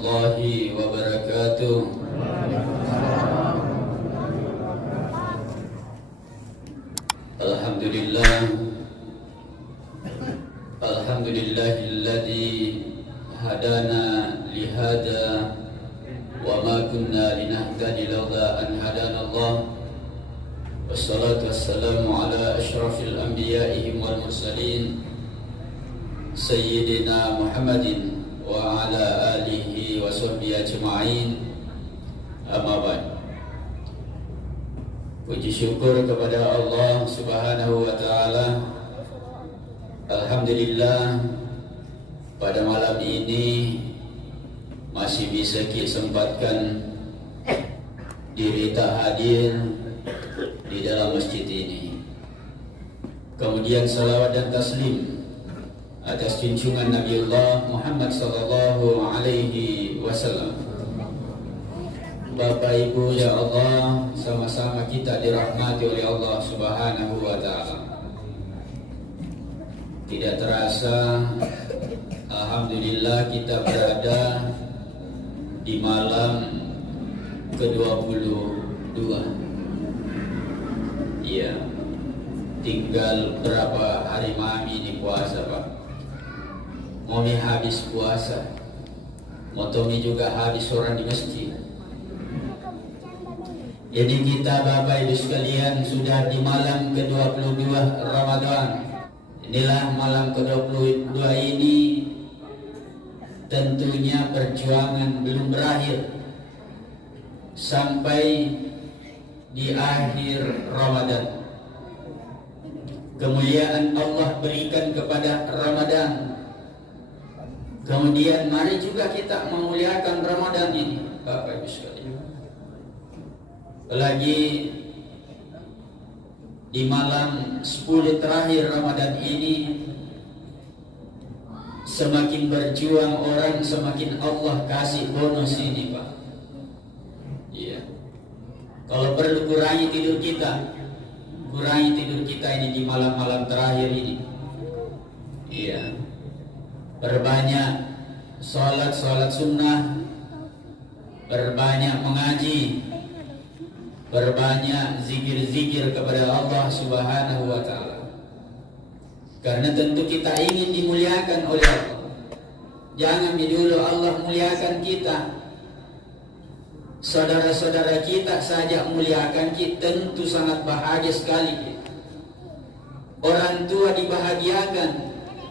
warahmatullahi wabarakatuh. Alhamdulillah, alhamdulillahilladzi hadana lihada wa ma kunna linahtadi laula an hadana Allah. Wassalatu wassalamu ala asyrafil anbiya'i wal mursalin Sayyidina Muhammadin wa ala alihi wa sahbihi ajma'in. Amma ba'd. Puji syukur kepada Allah Subhanahu wa ta'ala. Alhamdulillah, pada malam ini masih bisa kita sempatkan diri tak hadir di dalam masjid ini. Kemudian salawat dan taslim atas junjungan Nabiullah Muhammad sallallahu alaihi wasallam. Bapak Ibu ya Allah, sama-sama kita dirahmati oleh Allah Subhanahu wa ta'ala. Tidak terasa, alhamdulillah kita berada di malam ke-22. Iya, tinggal berapa hari mami ini puasa, Pak? Mami habis puasa, Motomi juga habis orang di masjid. Jadi kita Bapak Ibu sekalian sudah di malam ke-22 Ramadan. Inilah malam ke-22 ini, tentunya perjuangan belum berakhir sampai di akhir Ramadan. Kemuliaan Allah berikan kepada Ramadan. Kemudian mari juga kita memuliakan Ramadan ini, Bapak Ibu sekalian. Lagi di malam 10 terakhir Ramadan ini, semakin berjuang orang, semakin Allah kasih bonus ini, Pak. Iya. Kalau perlu kurangi tidur kita ini di malam-malam terakhir ini. Iya. Berbanyak sholat sunnah, berbanyak mengaji, berbanyak zikir-zikir kepada Allah Subhanahu wa ta'ala. Karena tentu kita ingin dimuliakan oleh Allah. Jangan dulu Allah muliakan kita, saudara-saudara kita saja muliakan kita, tentu sangat bahagia sekali. Orang tua dibahagiakan,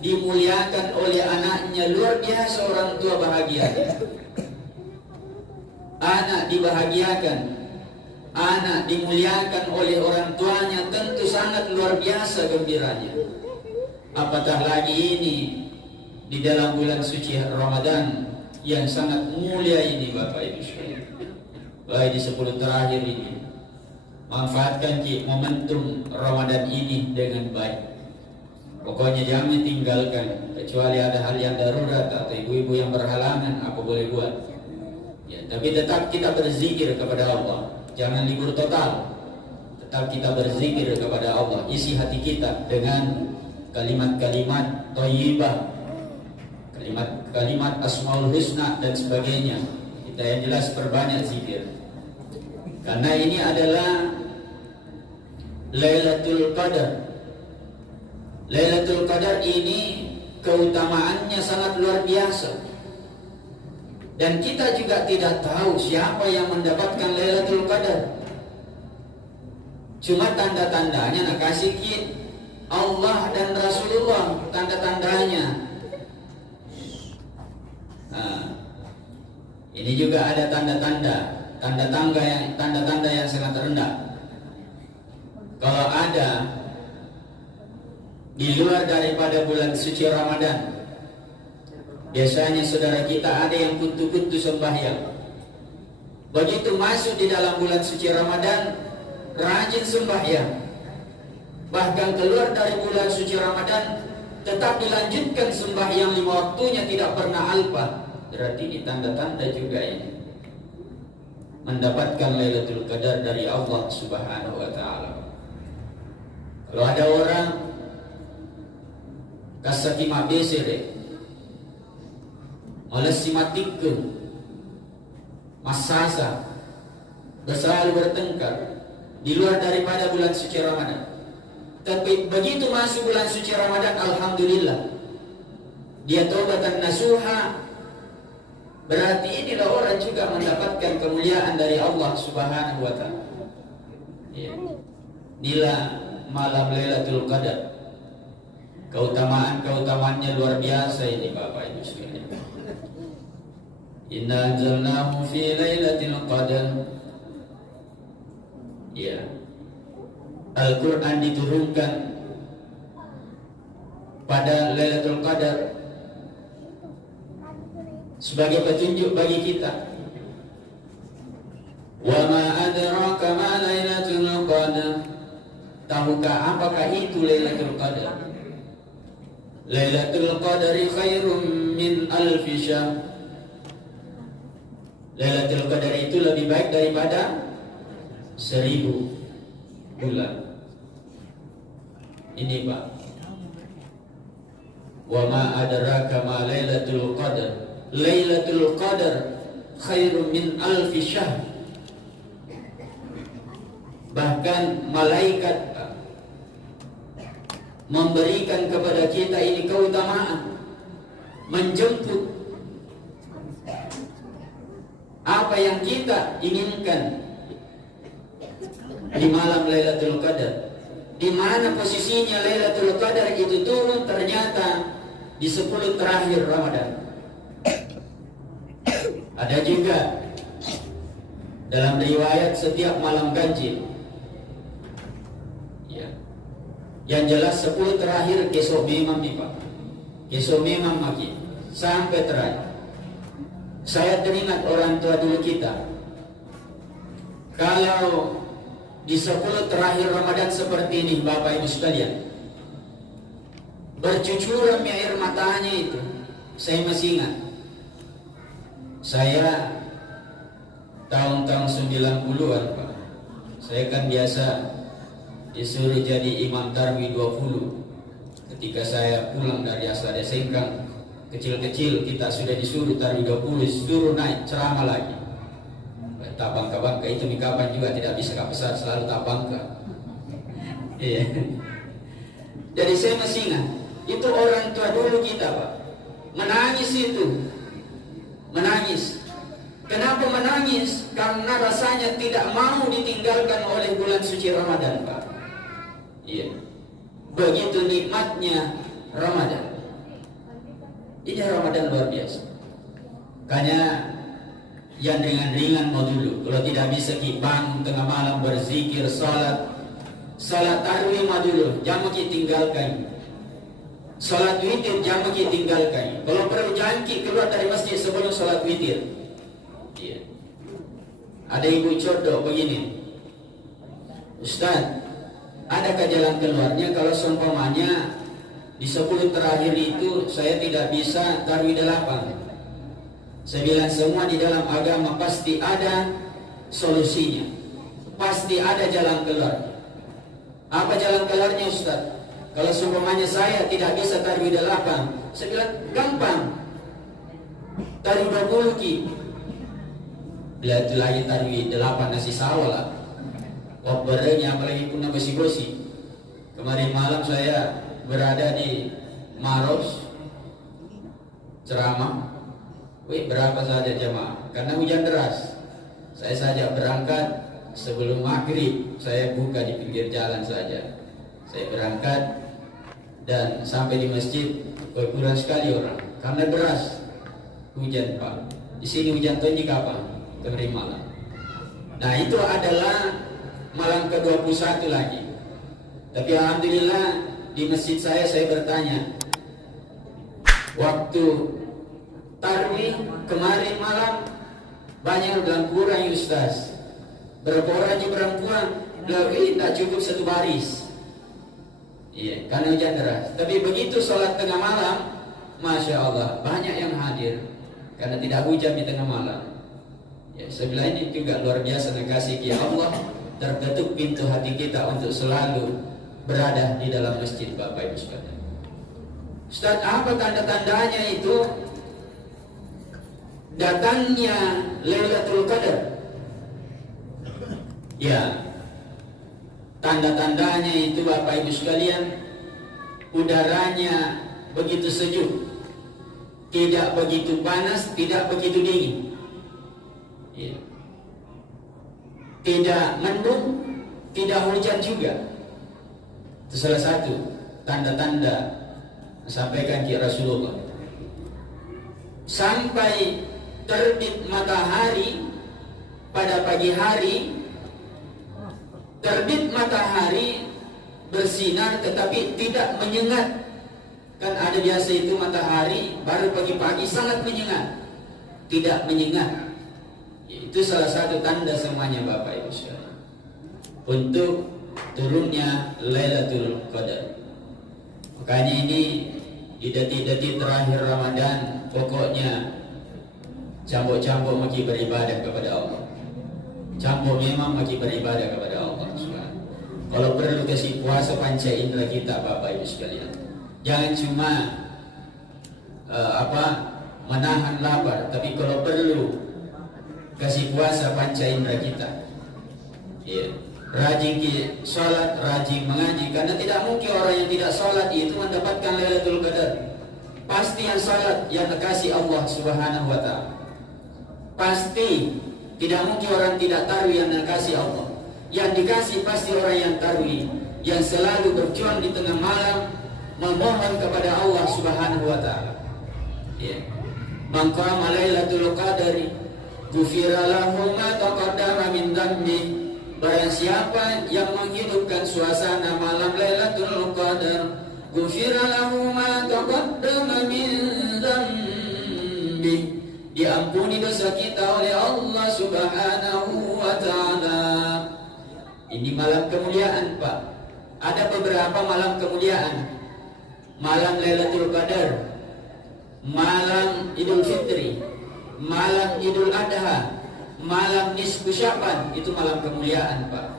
dimuliakan oleh anaknya, luar biasa orang tua bahagia. Anak dibahagiakan, anak dimuliakan oleh orang tuanya, tentu sangat luar biasa gembiranya. Apatah lagi ini di dalam bulan suci Ramadan yang sangat mulia ini, Bapak Ibu sekalian. Baik di 10 terakhir ini, manfaatkan momentum Ramadan ini dengan baik. Pokoknya jangan tinggalkan, kecuali ada hal yang darurat atau ibu-ibu yang berhalangan, apa boleh buat. Ya, tapi tetap kita berzikir kepada Allah. Jangan libur total. Tetap kita berzikir kepada Allah. Isi hati kita dengan kalimat-kalimat thayyibah, kalimat asmaul husna dan sebagainya. Kita yang jelas perbanyak zikir. Karena ini adalah Lailatul Qadar. Lailatul Qadar ini keutamaannya sangat luar biasa. Dan kita juga tidak tahu siapa yang mendapatkan Lailatul Qadar. Cuma tanda-tandanya nak kasih kita Allah dan Rasulullah, tanda-tandanya. Nah, ini juga ada tanda-tanda yang sangat rendah. Kalau ada di luar daripada bulan suci Ramadan, biasanya saudara kita ada yang kutu-kutu sembahyang. Begitu masuk di dalam bulan suci Ramadan, rajin sembahyang. Bahkan keluar dari bulan suci Ramadan, tetap dilanjutkan sembahyang 5 waktunya, tidak pernah alpa. Berarti ini tanda-tanda juga ini mendapatkan Lailatul Qadar dari Allah Subhanahu wa ta'ala. Kalau ada orang kasati mabesere malas simatikkeun masasa, selalu bertengkar di luar daripada bulan suci Ramadan. Tapi begitu masuk bulan suci Ramadan, alhamdulillah, dia taubatan nasuha. Berarti inilah orang juga mendapatkan kemuliaan dari Allah Subhanahu wa Ta'ala. Ya. Inilah malam Lailatul Qadar. Keutamaannya luar biasa ini Bapak Ibu sekalian. Inna anzalnahu fi Lailatul Qadar. Ya. Al-Quran diturunkan pada Lailatul Qadar sebagai petunjuk bagi kita. Wa ma adraka ma Lailatul Qadar. Tahukah apakah itu Lailatul Qadar? Lailatul Qadari khairum min alfi syahr. Lailatul Qadar itu lebih baik daripada 1000 bulan. Ini Pak. Wa ma adraka ma Lailatul Qadar. Lailatul Qadar khairum min alfi syahr. Bahkan malaikat memberikan kepada kita ini keutamaan, menjemput apa yang kita inginkan di malam Lailatul Qadar. Di mana posisinya Lailatul Qadar itu turun? Ternyata di 10 terakhir Ramadan. Ada juga dalam riwayat setiap malam ganjil. Ya. Yang jelas 10 terakhir kesok memang nih Pak. Kesok memang makin sampai terakhir. Saya teringat orang tua dulu kita. Kalau di 10 terakhir Ramadan seperti ini Bapak Ibu sekalian, bercucuran air matanya itu, saya masih ingat. Saya tahun-tahun 90-an Pak, saya kan biasa disuruh jadi imam tarwi 20. Ketika saya pulang dari Asal Sengkang, kecil-kecil kita sudah disuruh tarwi 20, disuruh naik ceramah lagi. Tak bangka-bangka itu di kapan juga tidak bisa besar, selalu tak bangka. Iya. Jadi saya masih ingat, itu orang tua dulu kita Pak, menangis itu, menangis. Kenapa menangis? Karena rasanya tidak mau ditinggalkan oleh bulan suci Ramadan Pak. Iya. Begitu nikmatnya Ramadan. Ini Ramadan luar biasa. Makanya yang ringan-ringan mau dulu. Kalau tidak bisa bangun tengah malam berzikir, salat tarawih mau dulu, jangan kita tinggalkan. Salat witir jangan kita tinggalkan. Kalau perlu jangkit keluar dari masjid sebelum salat witir. Iya. Ada ibu codok begini, Ustaz, adakah jalan keluarnya kalau seumpamanya di 10 terakhir itu saya tidak bisa tarawih 8? Saya bilang semua di dalam agama pasti ada solusinya, pasti ada jalan keluar. Apa jalan keluarnya Ustaz? Kalau seumpamanya saya tidak bisa tarawih 8, saya bilang gampang, tarawih 20 ki. Bila itu lagi tarawih 8 nasi sawah lah. Wabarnya apalagi pun besi-besi. Kemarin malam saya berada di Maros ceramah. Wih, berapa saja jemaah? Karena hujan deras. Saya saja berangkat sebelum maghrib. Saya buka di pinggir jalan saja. Saya berangkat dan sampai di masjid berkurang sekali orang karena deras hujan Pak. Di sini hujan tonjok kapan? Kemarin malam. Nah itu adalah malam ke-21 lagi. Tapi alhamdulillah di masjid saya bertanya, waktu tarawih kemarin malam banyak yang bilang kurang Ustaz. Berapa orang yang perempuan bilang tidak cukup 1 baris. Iya, karena hujan deras. Tapi begitu sholat tengah malam, Masya Allah banyak yang hadir karena tidak hujan di tengah malam. Ya, sebelah ini juga luar biasa kasih ya Allah, terketuk pintu hati kita untuk selalu berada di dalam masjid Bapak Ibu sekalian. Ustaz, apa tanda-tandanya itu? Datangnya Lailatul Qadar Ya, tanda-tandanya itu Bapak Ibu sekalian, udaranya begitu sejuk, tidak begitu panas, tidak begitu dingin, ya. Tidak mendung, tidak hujan juga. Itu salah satu tanda-tanda sampaikan ki Rasulullah. Sampai terbit matahari pada pagi hari, terbit matahari bersinar tetapi tidak menyengat. Kan ada biasa itu matahari baru pagi-pagi sangat menyengat, tidak menyengat. Itu salah satu tanda semuanya Bapak Ibu sekalian untuk turunnya Lailatul Qadar. Makanya ini di detik-detik terakhir Ramadan, pokoknya cambuk-cambuk maki beribadah kepada Allah. Cambuk memang maki beribadah kepada Allah. Kalau perlu kasih puasa panca indera kita Bapak Ibu sekalian. Jangan cuma menahan lapar, tapi kalau perlu kasih puasa panca indera kita. Ya. Rajin sholat, rajin mengaji, karena tidak mungkin orang yang tidak sholat itu mendapatkan Lailatul Qadar. Pasti yang sholat yang dikasih Allah Subhanahu wa Ta'ala. Pasti tidak mungkin orang tidak taruh yang dikasih Allah. Yang dikasih pasti orang yang taruh, yang selalu berjuang di tengah malam memohon kepada Allah Subhanahu wa Ta'ala. Ya. Man qama Lailatul Qadari ghufira lahu ma taqaddama min dhanbi. Barang siapa yang menghidupkan suasana malam Lailatul Qadar, ghufira lahu ma taqaddama min dhanbi, diampuni dosa kita oleh Allah Subhanahu wa Ta'ala. Ini malam kemuliaan Pak. Ada beberapa malam kemuliaan. Malam Lailatul Qadar, malam Idul Fitri, malam Idul Adha, malam Nisfu Sya'ban, itu malam kemuliaan Pak.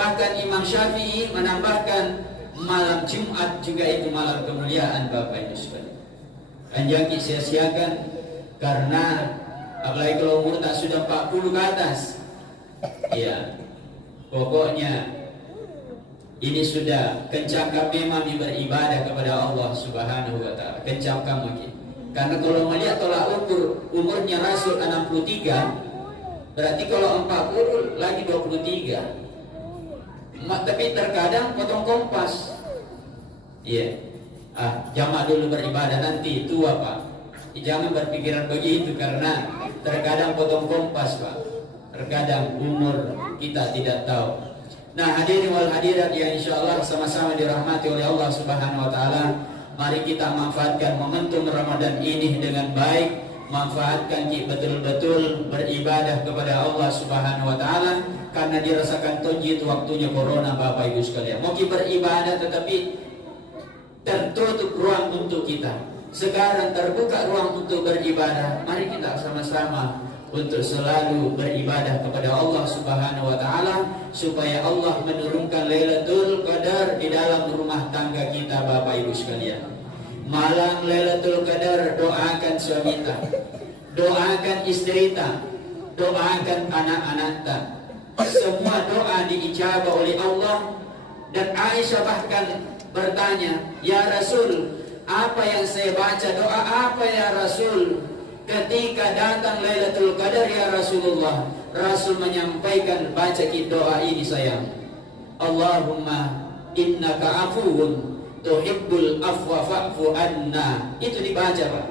Bahkan Imam Syafi'i menambahkan malam Jumat juga itu malam kemuliaan Bapak Ibu sekalian. Jangan sia-siakan, karena apalagi kalau umur tak sudah 40 ke atas. Ya, pokoknya ini sudah kencangkan memang beribadah kepada Allah Subhanahu wa Ta'ala. Kencangkan lagi. Karena kalau melihat tolak ukur umurnya Rasul 63, berarti kalau 40 lagi 23. Tapi terkadang potong kompas. Iya. Jamak dulu beribadah, nanti tua Pak. Jangan berpikiran begitu, karena terkadang potong kompas Pak. Terkadang umur kita tidak tahu. Nah, hadirin wal hadirat yang insyaallah sama-sama dirahmati oleh Allah Subhanahu wa Ta'ala, mari kita manfaatkan momentum Ramadan ini dengan baik. Manfaatkan betul-betul beribadah kepada Allah Subhanahu wa Ta'ala, karena dirasakan tonjit waktunya corona Bapak Ibu sekalian. Mau beribadah tetapi tertutup ruang untuk kita. Sekarang terbuka ruang untuk beribadah. Mari kita sama-sama untuk selalu beribadah kepada Allah Subhanahu wa Ta'ala, supaya Allah menurunkan Lailatul Qadar di dalam rumah tangga kita Bapak Ibu sekalian. Malam Lailatul Qadar, doakan suami kita, doakan istri kita, doakan anak-anak kita. Semua doa diijabah oleh Allah. Dan Aisyah bahkan bertanya, "Ya Rasul, apa yang saya baca, doa apa ya Rasul ketika datang Lailatul Qadar ya Rasulullah?" Rasul menyampaikan, baca doa ini sayang. Allahumma innaka afuwun tuhibbul afwa fa'fu anna. Itu dibaca Pak.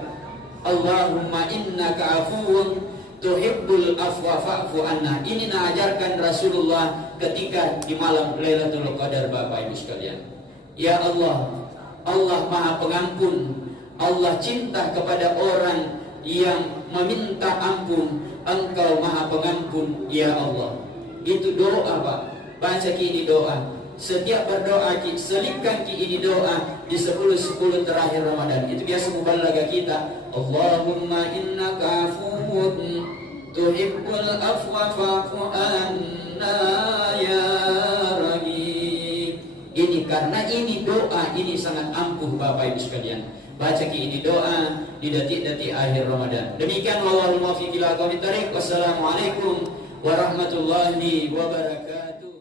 Allahumma innaka afuwun tuhibbul afwa fa'fu anna. Ini mengajarkan Rasulullah ketika di malam Lailatul Qadar Bapak Ibu sekalian. Ya Allah, Allah Maha Pengampun. Allah cinta kepada orang yang meminta ampun. Engkau Maha Pengampun ya Allah. Itu doa Pak. Baca ini doa. Setiap berdoa selipkan ini doa di 10 terakhir Ramadan. Itu biasa mubalaghah kita. Allahumma innaka afuwun tuhibbul afwa fa'fu anna ya rahim. Ini karena ini doa ini sangat ampuh Bapak Ibu sekalian. Baca ini doa di detik-detik akhir Ramadan. Demikian wallahul muwaffiq ila aqwamit thariq. Wassalamualaikum warahmatullahi wabarakatuh.